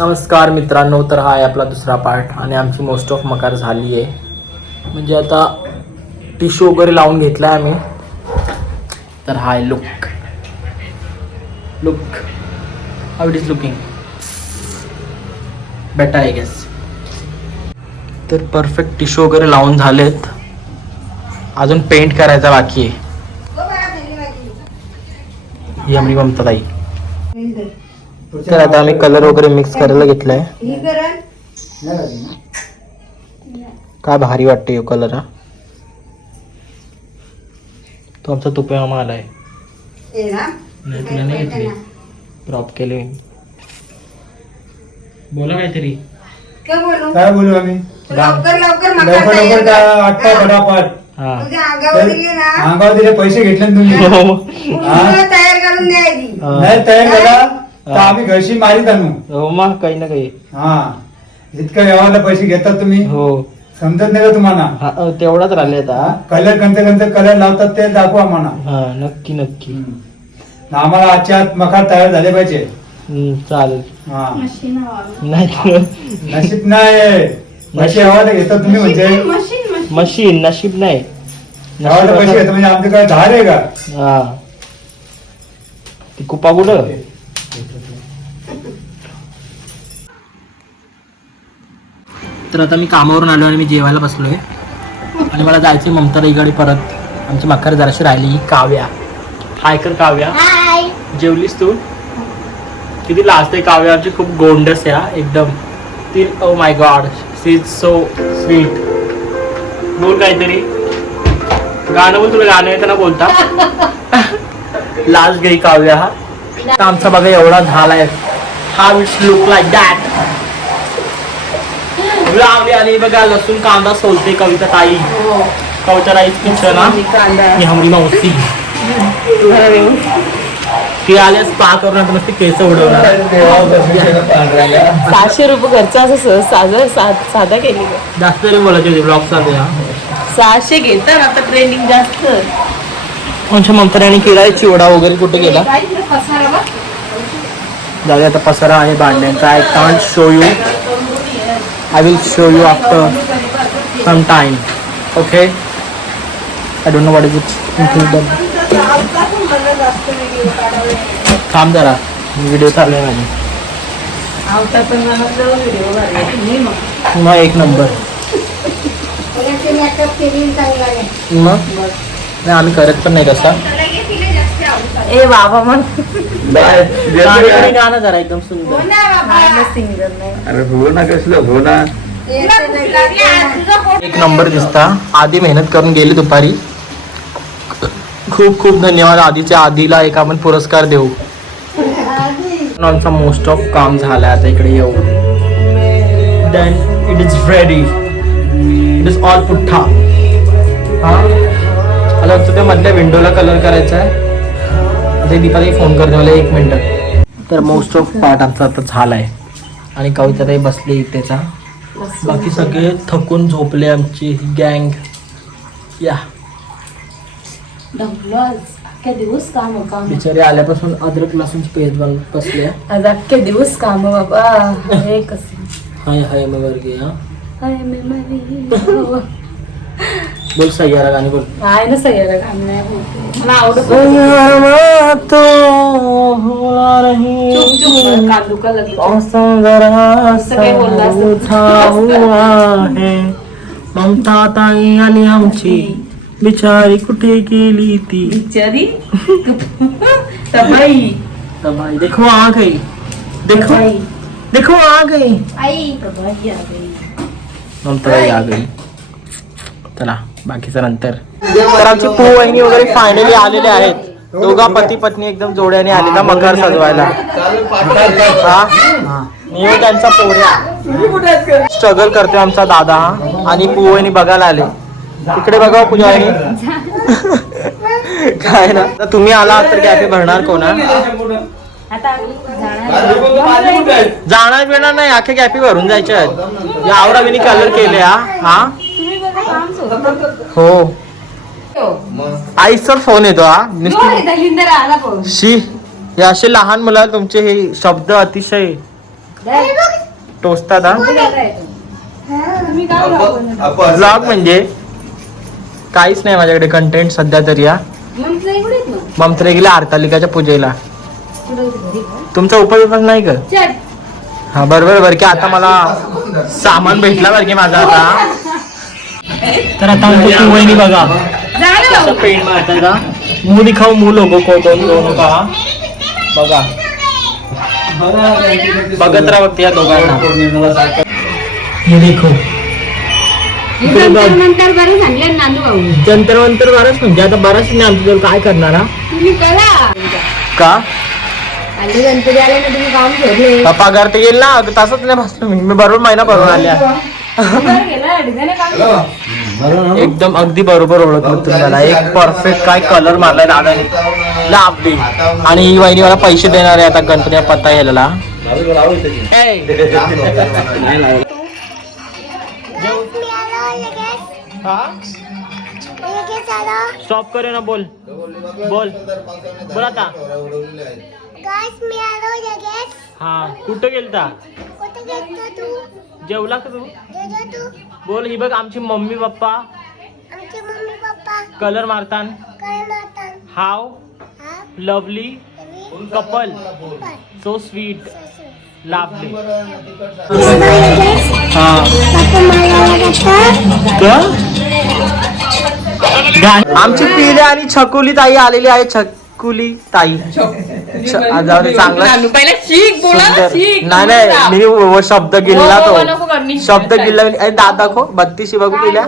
नमस्कार मित्रांनो तर हा आहे आपला दुसरा पार्ट आणि आमची मोस्ट ऑफ मकार झाली आहे. म्हणजे आता टिश्यू वगैरे लावून घेतला आहे आम्ही. तर hi look look how it is looking better I guess तर परफेक्ट टिश्यू वगैरे लावून झालेत. अजून पेंट करायचा बाकी आहे. ही आम्ही ममता ताई तर आता आम्ही कलर वगैरे मिक्स करायला घेतलाय. काय भारी वाटते यो कलर हा. तो आमचा तुपे मामा आलाय नाही तुला नाही घेतली. ड्रॉप केले बोला काहीतरी. काय बोलू आम्ही? लवकर लवकर लवकर लवकर काय आटपा फटाफट. हा. तुझ्या अंगावर दिले ना. अंगावर दिले पैसे घेतले ना तुम्ही. हा? तयार करून द्यायची नाही तयार झाला तर आम्ही घरशी मारीत आणू हो मग काही ना काही. हा. इतकं व्यवहारला पैसे घेतात तुम्ही? हो. समजत नाही का तुम्हाला? हा, अ, तेवढाच राहिले आता. कलर कोणते कोणते कलर लावतात ते दाखवा आम्हाला. हा नक्की नक्की. हम्म. आम्हाला आजच्या आत मकार तयार झाले पाहिजे. हम्म, चालेल. हा. नाही नशीब नाही. पैसे हवाला घेतात तुम्ही म्हणजे. मशीन नशीब नाही. हवाला पैसे घेतात म्हणजे आमचं काय धार आहे का? हा. ती कुपा कुठं? तर आता मी कामावरून आलो आणि मी जेवायला बसलोय. आणि मला जायचं ममता ताईकडे परत. आमची मकर जराशी राहिली ही काव्या. हाय कर काव्या. जेवलीस तू? किती लास्ट आहे काव्या आमची खूप गोंडस या एकदम. ती ओ my god she is so sweet बोल काहीतरी. गाणं बोल तुला गाणं येतं ना बोलता. लास्ट गई काव्या हा. आता आमचा बघा एवढा झालाय. हा विच लुक लाईक दॅट लावली आणि बघा लसूण कांदा सोलते कविता ताई. कविता ताई किचन हा मी हमरी मावशी. ती आल्यास पा करून मस्त केस उडवणार. सहाशे रुपये घरचा असं सहज साधा सा- साधा केली का? जास्त तरी बोलायचे ब्लॉग हा. सहाशे घेतात आता ट्रेनिंग जास्त. आमच्या मंत्र्याने केलाय चिवडा वगैरे कुठे गेला? जाऊया आता पसारा आहे भांड्यांचा. I can't show you I will show you after some time okay I don't know what is it थांब जरा. व्हिडिओ चालू आहे. माझी मग एक नंबर केली आहे मग? नाही आम्ही करत पण नाही कसा ए बाबा मग गाणं गाणं जरा एकदम हो सुंदर ना बाबा. सिंगर नाही. अरे हो ना कसलं हो ना. का? एक नंबर दिसता. आधी मेहनत करून गेली दुपारी. खूप खूप धन्यवाद. आधीच्या आधीला एक आपण पुरस्कार देऊ. आमचा मोस्ट ऑफ काम झालं आता इकडे येऊ. Then it is ready it is all पुठ्ठा हा? आता फक्त त्या मधल्या विंडोला कलर करायचा आहे. आता दीपाली फोन करते मला एक मिनिट तर मोस्ट ऑफ पार्ट आमचा आता झालाय. आणि कविता ताई बसली इथेचा बाकी सगळे थकून झोपले आमची गँग या. दिवस काम बिचारे आल्यापासून अद्रक लसूण पेस्ट बन बसले. आज अख्ख्या दिवस काम हो बाबा. हे कसं? हाय हाय मग वर्गे हा. हाय बोल सह्यारा गाणी बोल। आहे ना सगळ्याला काम नाही बोलते. मला आवडत सगळे बोलला असं. ममता ताई आणि आमची बिचारी कुठे गेली ती? बिचारी? तबाई तर भाई देखो आ गई। देखो। देखो आ गई। आई। तबाई आ गई। नंतर आ गई। चला बाकीचं नंतर. तर आमची पू वहिनी वगैरे फायनली आलेले आहेत. दोघा पती पत्नी एकदम जोड्याने आलेला मकर सजवायला. हा? मी त्यांचा पोऱ्या. स्ट्रगल करते आमचा दादा हा आणि पू वहिनी बघायला आले. तिकडे बघा पूजा वहिनी काय ना. तर तुम्ही आला तर कॅफे भरणार कोणा जाणार जाणार बिणार नाही अख्खे कॅफे भरून जायचे आहेत. या आवरावीने कलर केले हा? हा. हो. आईचा फोन येतो हा. नुसती पाहून शी हे असे लहान मुलं तुमचे हे शब्द अतिशय टोचतात हा? ब्लॉग म्हणजे काहीच नाही माझ्याकडे कंटेंट सध्या तरी ना? ममत्रे गेला हरतालिकाच्या पूजेला? तुमचा उपवास नाही का? चल. हा बरोबर बरं की आता मला सामान भेटला बरं की माझा आता. तर आता आमची तू वहिनी बघा. पेंट मारताय का मुंह दिखाओ मुंह लोगों को दोन दोनों का? बघा. बघत राहा बघते या दोघांना. हे देखो. जंतर मंतर बरंच म्हणजे. आता बरंच नाही आमचं काय करणार हा? का? हा, पगार ते येईल ना तसंच नाही बसलो मी. मी बरोबर महिना भरून आल्या. एकदम अगदी बरोबर ओळखलं तुम्ही मला एक परफेक्ट काय कलर मारलाय दादाने लाभली आणि ही वहिनी मला पैसे देणार आहे आता गणपती पत्ता यायला. स्टॉप करे ना बोल. बोल. बोल आता. हा कुठं गेलता? जेवला का तू? बोल ही बघ आमची mummy papa. Colour मारतान. How lovely couple so sweet लाभली आमची पिढी आणि छकुली ताई आलेली आहे छकुली ताई. चांगला. पहिला शिक बोला ना, सुंदर. शिक नाही नाही मी व- शब्द गिल्ला हो, हो, तो मी शब्द. गिल्ला अरे दादा खो बत्तीशी बघू पिल्या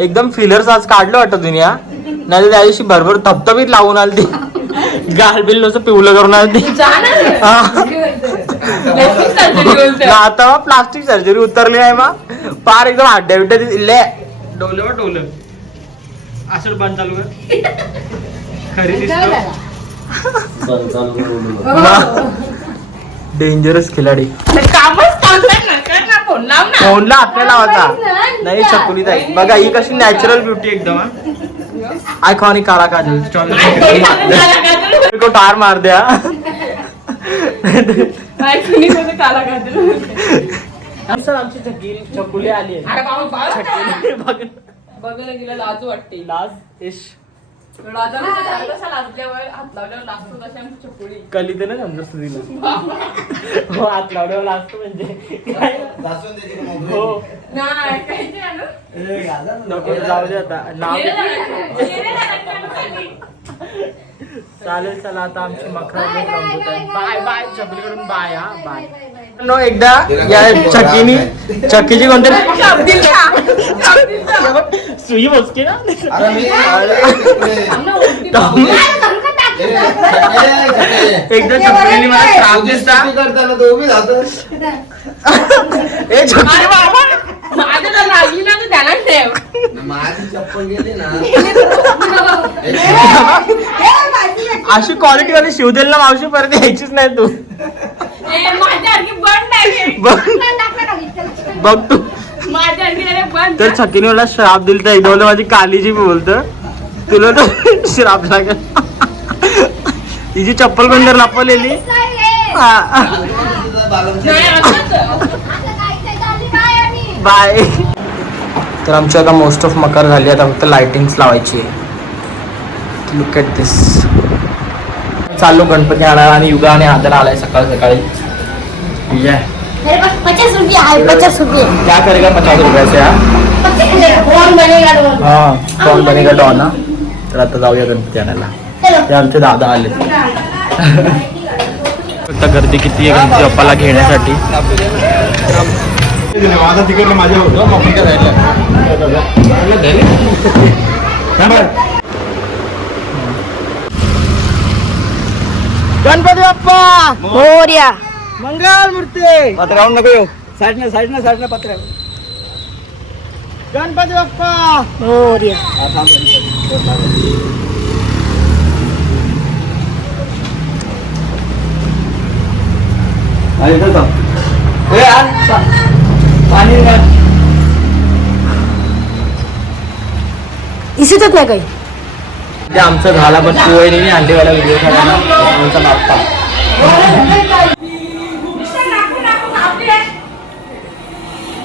एकदम फिलर्स आज काढलं वाटत दुनिया नाही तर त्या दिवशी भरभर धबधबीत लावून आली ती गालबिल नुसतं पिवलं करून आली ती. हा. आता प्लास्टिक सर्जरी उतरली नाही मग पार एकदम हड्ड्या बिड्ड्या डोलं असं बंद चालू कर. खरी दिसतो डेंजरस खिलाडी. कामच कर ना फोन लाव ना. फोनला आपल्याला लावायचा नाही, छकुली ताई बघा ही कशी नॅचरल ब्युटी एकदम आयकॉनिक काळा काजल. को टार मार द्या. आमची छकुली छकुली आली बघायला गेलं लाज वाटते. लाज इश. तर हात लावल्यावर लागतो कली नाही समजत तुझीला हो हात लावल्यावर लाजतो म्हणजे? हो. ना. नको जाऊ दे आता. नाव. चालेल चला आता आमची मखरा बाय बाय छकुलीकडून बाय हा बाय. नो एकदा या चक्कीनी चक्कीची कोणतरी अब्दुल का? अब्दुल का? सुई मोजकी ना आम्हाला उलटी थांब. एकदा छकुलीने मला श्राप दिसता करताना तो उभी राहतो ए बाबा माझं तर लागली ना तर त्याला ठेव माझी चप्पल गेली ना अशी क्वालिटी वाली शिवदेल ना मावशी परत यायचीच नाही तू ए, माझ्या आणखी बंद नाही बघ. बघ तू. तर छकीने मला श्राप दिल तर एकदा माझी कालीजी बोलत. तुला तर श्राप लागेल. तिची चप्पल कोण तर लपवलेली हा. बाय. तर आमची आता मोस्ट ऑफ मकर झाली आता फक्त लाइटिंग्स लावायची आहे. लुक एट दिस चाललो गणपती आणायला आणि युगा आणि आदर आलाय सकाळ सकाळी. Yeah. मेरे पास पचास रुपया है पचास रुपये. क्या करेगा पचास रुपये से हा? कौन बनेगा डॉन? हा कौन बनेगा डॉन हा? तर आता जाऊया गणपती आणायला. ते आमचे दादा आले. आता गर्दी किती आहे गणपती बाप्पाला घेण्यासाठी? माझा तिकडलं माझ्या होतं मग आपण काय गणपती बाप्पा! मोर्या! मंगल मूर्ती! पत्र्यावर नको येऊ. साईडने साईडने साईडने पत्र्या गणपती बाप्पा! मोर्या पाणी इसितच नाही काही. ते आमचं झाला पण शिवायने अंडेवाला व्हिडिओ काढायला आमचा बाप्पा.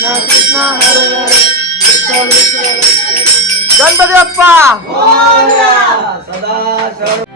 कृष्ण कृष्ण कृष्ण हरे हरे. गणपती बाप्पा सदा